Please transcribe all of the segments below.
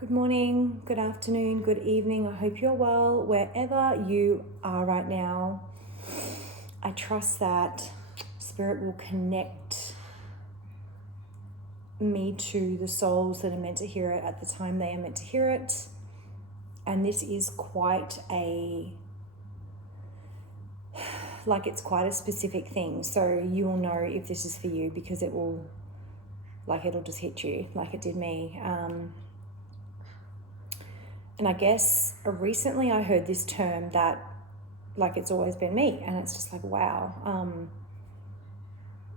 Good morning, good afternoon, good evening. I hope you're well wherever you are right now. I trust that Spirit will connect me to the souls that are meant to hear it at the time they are meant to hear it. And this is quite it's quite a specific thing. So you will know if this is for you because it'll just hit you like it did me. And I guess recently I heard this term that it's always been me, and it's just wow.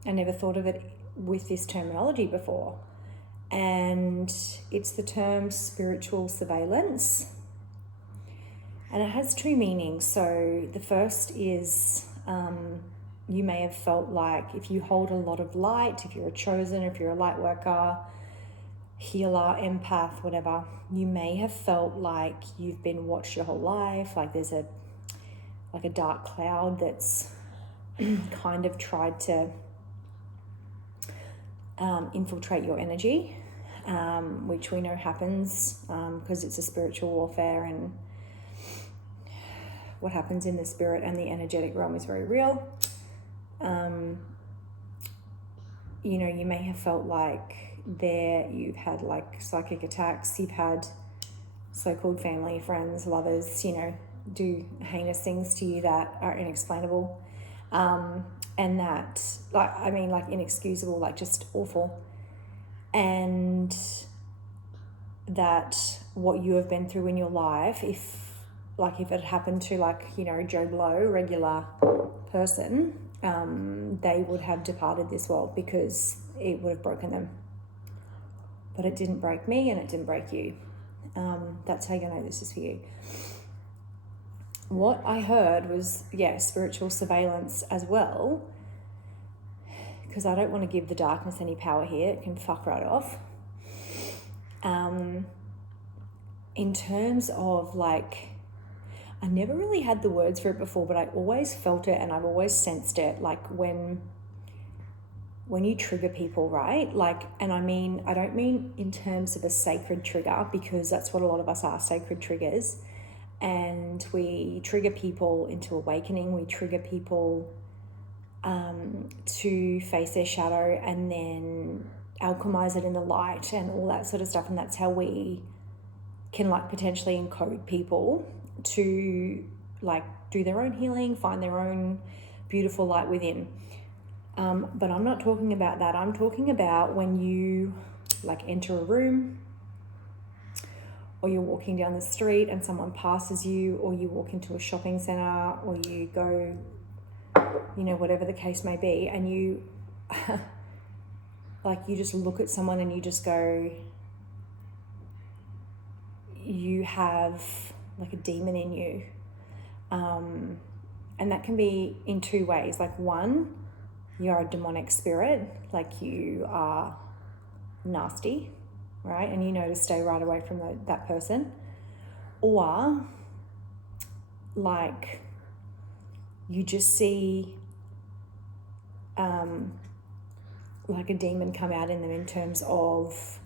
I never thought of it with this terminology before. And it's the term spiritual surveillance. And it has two meanings. So the first is you may have felt like if you hold a lot of light, if you're a chosen, if you're a light worker, healer, empath, whatever, you may have felt like you've been watched your whole life, like there's a dark cloud that's kind of tried to infiltrate your energy, which we know happens because it's a spiritual warfare, and what happens in the spirit and the energetic realm is very real. You may have felt like you've had psychic attacks, you've had so-called family, friends, lovers, do heinous things to you that are inexplainable. And that, inexcusable, just awful. And that what you have been through in your life, if it happened to Joe Blow, regular person, they would have departed this world because it would have broken them. But it didn't break me and it didn't break you. That's how you know this is for you. What I heard was, spiritual surveillance as well, because I don't want to give the darkness any power here. It can fuck right off. In terms of I never really had the words for it before, but I always felt it and I've always sensed it, when you trigger people, right? And I don't mean in terms of a sacred trigger, because that's what a lot of us are, sacred triggers. And we trigger people into awakening. We trigger people to face their shadow and then alchemize it in the light and all that sort of stuff. And that's how we can potentially encode people to do their own healing, find their own beautiful light within. But I'm not talking about that. I'm talking about when you enter a room, or you're walking down the street and someone passes you, or you walk into a shopping center, or you go, whatever the case may be, and you you just look at someone and you just go, you have a demon in you. And that can be in two ways. One, you're a demonic spirit, you are nasty, right? And you know to stay right away from that person. Or you just see a demon come out in them, in terms of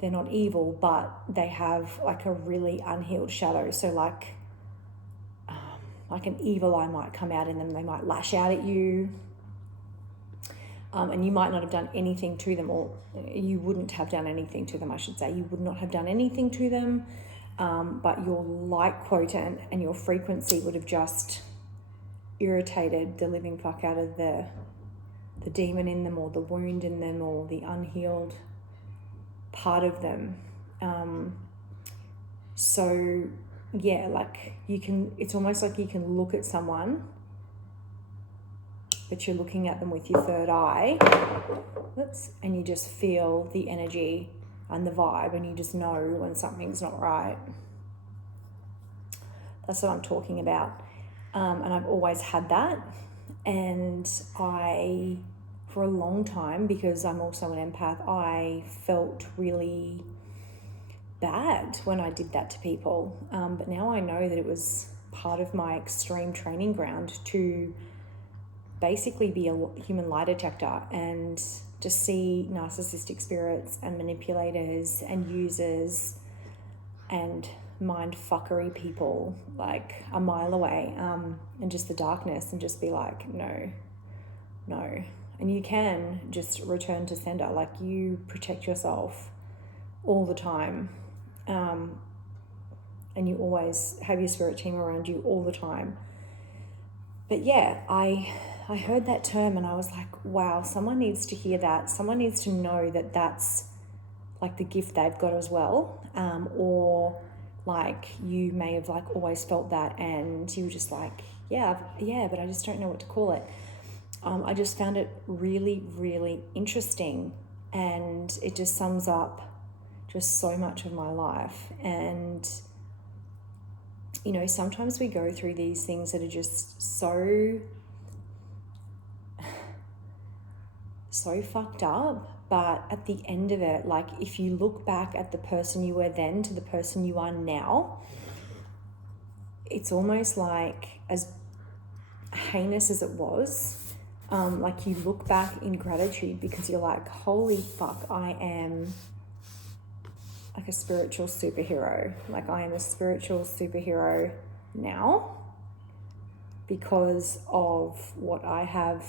they're not evil, but they have a really unhealed shadow. So an evil eye might come out in them. They might lash out at you. And you might not have done anything to them, or you wouldn't have done anything to them, I should say. You would not have done anything to them, but your light quotient and your frequency would have just irritated the living fuck out of the demon in them, or the wound in them, or the unhealed part of them. It's almost like you can look at someone, but you're looking at them with your third eye, and you just feel the energy and the vibe, and you just know when something's not right. That's what I'm talking about. And I've always had that. And for a long time, because I'm also an empath, I felt really bad when I did that to people. But now I know that it was part of my extreme training ground to basically be a human lie detector and just see narcissistic spirits and manipulators and users and mind fuckery people like a mile away, and just the darkness, and just be like, no. And you can just return to sender. Like, you protect yourself all the time, and you always have your spirit team around you all the time. But yeah, I heard that term and I was like, wow, someone needs to hear that. Someone needs to know that that's like the gift they've got as well. Or like, you may have like always felt that and you were just like, yeah, but I just don't know what to call it. I just found it really, really interesting, and it just sums up just so much of my life. And you know, sometimes we go through these things that are just so fucked up, but at the end of it, like, if you look back at the person you were then to the person you are now, it's almost like, as heinous as it was, like, you look back in gratitude because you're like, holy fuck, I am like a spiritual superhero. Like, I am a spiritual superhero now because of what I have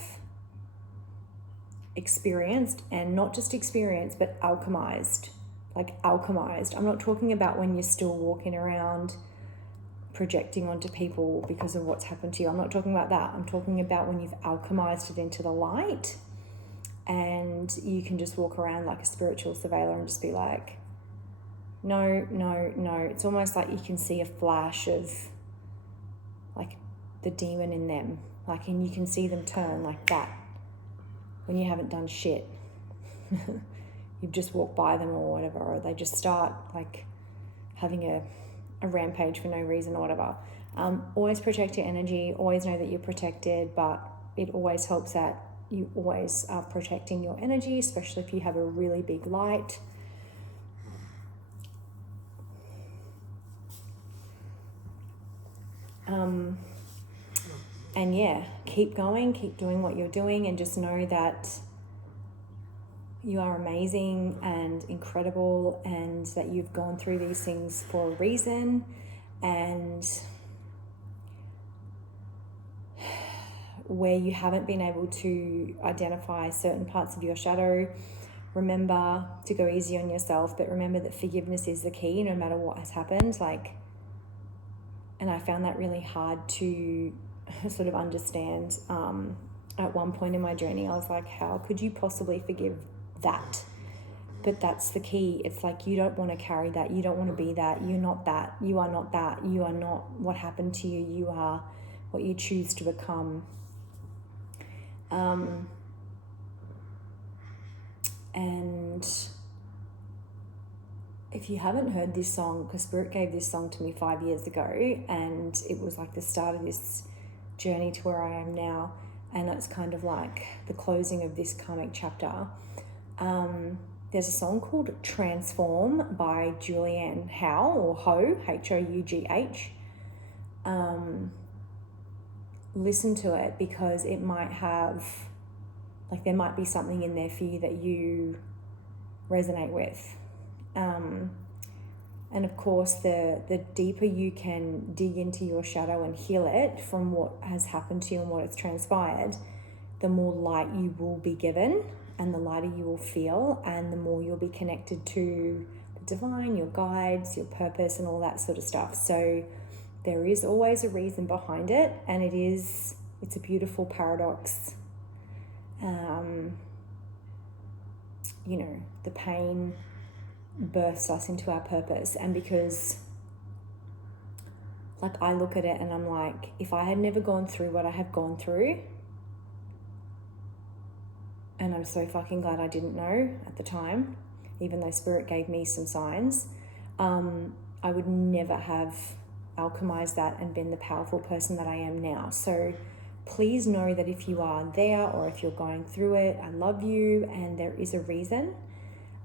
experienced, and not just experienced, but alchemized. Like, alchemized. I'm not talking about when you're still walking around projecting onto people because of what's happened to you. I'm not talking about that. I'm talking about when you've alchemized it into the light, and you can just walk around like a spiritual surveyor and just be like, no. It's almost like you can see a flash of like the demon in them, like, and you can see them turn like that when you haven't done shit. You've just walked by them or whatever, or they just start like having a rampage for no reason or whatever. Always protect your energy, always know that you're protected, but it always helps that you always are protecting your energy, especially if you have a really big light. And yeah, keep going, keep doing what you're doing, and just know that you are amazing and incredible, and that you've gone through these things for a reason. And where you haven't been able to identify certain parts of your shadow, remember to go easy on yourself, but remember that forgiveness is the key no matter what has happened. Like, and I found that really hard to sort of understand. At one point in my journey, I was like, how could you possibly forgive that? But that's the key. It's like, you don't want to carry that. You don't want to be that. You're not that. You are not that. You are not what happened to you. You are what you choose to become. And if you haven't heard this song, because Spirit gave this song to me 5 years ago, and it was like the start of this journey to where I am now, and it's kind of like the closing of this karmic chapter. There's a song called Transform by Julianne Hough, or Ho, Hough. Listen to it, because it might have, like, there might be something in there for you that you resonate with. And of course, the deeper you can dig into your shadow and heal it from what has happened to you and what has transpired, the more light you will be given, and the lighter you will feel, and the more you'll be connected to the divine, your guides, your purpose, and all that sort of stuff. So there is always a reason behind it, and it's a beautiful paradox. You know, the pain births us into our purpose. And because, like, I look at it and I'm like, if I had never gone through what I have gone through, and I'm so fucking glad I didn't know at the time, even though Spirit gave me some signs, I would never have alchemized that and been the powerful person that I am now. So please know that if you are there, or if you're going through it, I love you, and there is a reason,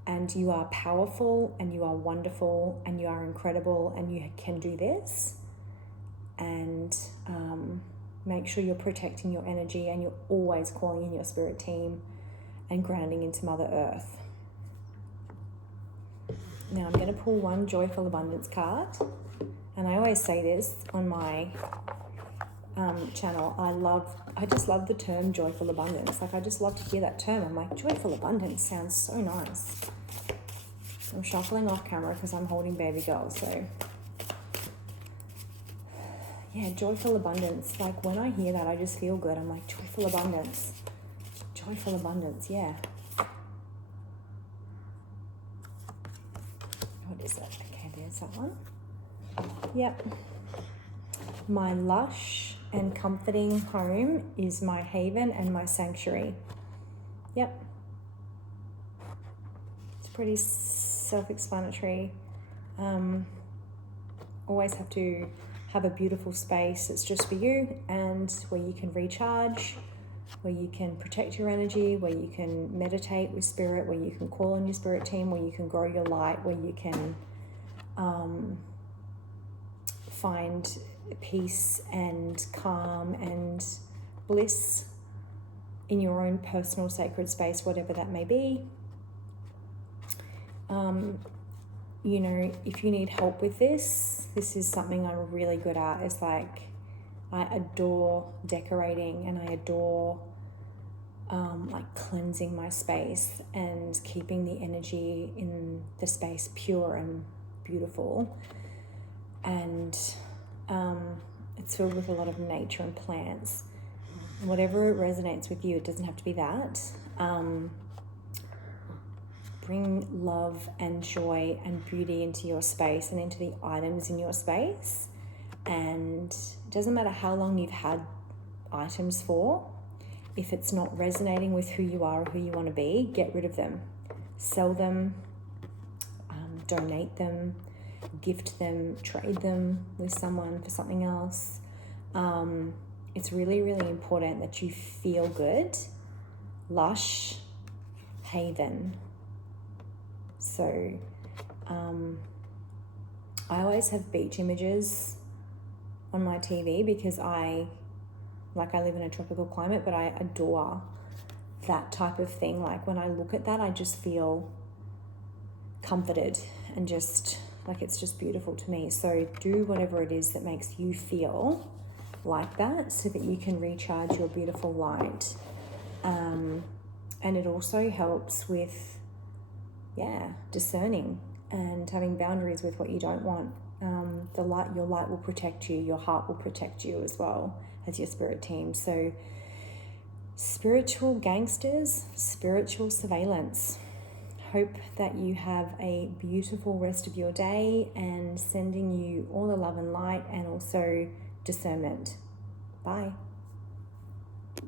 and you are powerful, and you are wonderful, and you are incredible, and you can do this. And make sure you're protecting your energy, and you're always calling in your spirit team and grounding into Mother Earth. Now I'm going to pull one Joyful Abundance card. And I always say this on my channel. I just love the term joyful abundance. Like, I just love to hear that term. I'm like, joyful abundance sounds so nice. I'm shuffling off camera because I'm holding baby girl. So yeah, joyful abundance. Like, when I hear that, I just feel good. I'm like, joyful abundance. Joyful abundance, yeah. What is it? Okay, there's that one. Yep. My lush and comforting home is my haven and my sanctuary. Yep. It's pretty self-explanatory. Always have to have a beautiful space that's just for you, and where you can recharge, where you can protect your energy, where you can meditate with spirit, where you can call on your spirit team, where you can grow your light, where you can find peace and calm and bliss in your own personal sacred space, whatever that may be. You know, if you need help with this is something I'm really good at. It's like, I adore decorating, and I adore like cleansing my space and keeping the energy in the space pure and beautiful. And it's filled with a lot of nature and plants. Whatever resonates with you, it doesn't have to be that. Bring love and joy and beauty into your space and into the items in your space. And it doesn't matter how long you've had items for. If it's not resonating with who you are or who you want to be, get rid of them. Sell them, donate them, gift them, trade them with someone for something else. It's really, really important that you feel good. Lush, haven. So I always have beach images on my TV because I live in a tropical climate, but I adore that type of thing. Like, when I look at that, I just feel comforted and just like, it's just beautiful to me. So do whatever it is that makes you feel like that, so that you can recharge your beautiful light. And it also helps with, discerning and having boundaries with what you don't want. Your light will protect you. Your heart will protect you as well as your spirit team. So spiritual gangsters, spiritual surveillance. Hope that you have a beautiful rest of your day, and sending you all the love and light, and also discernment. Bye.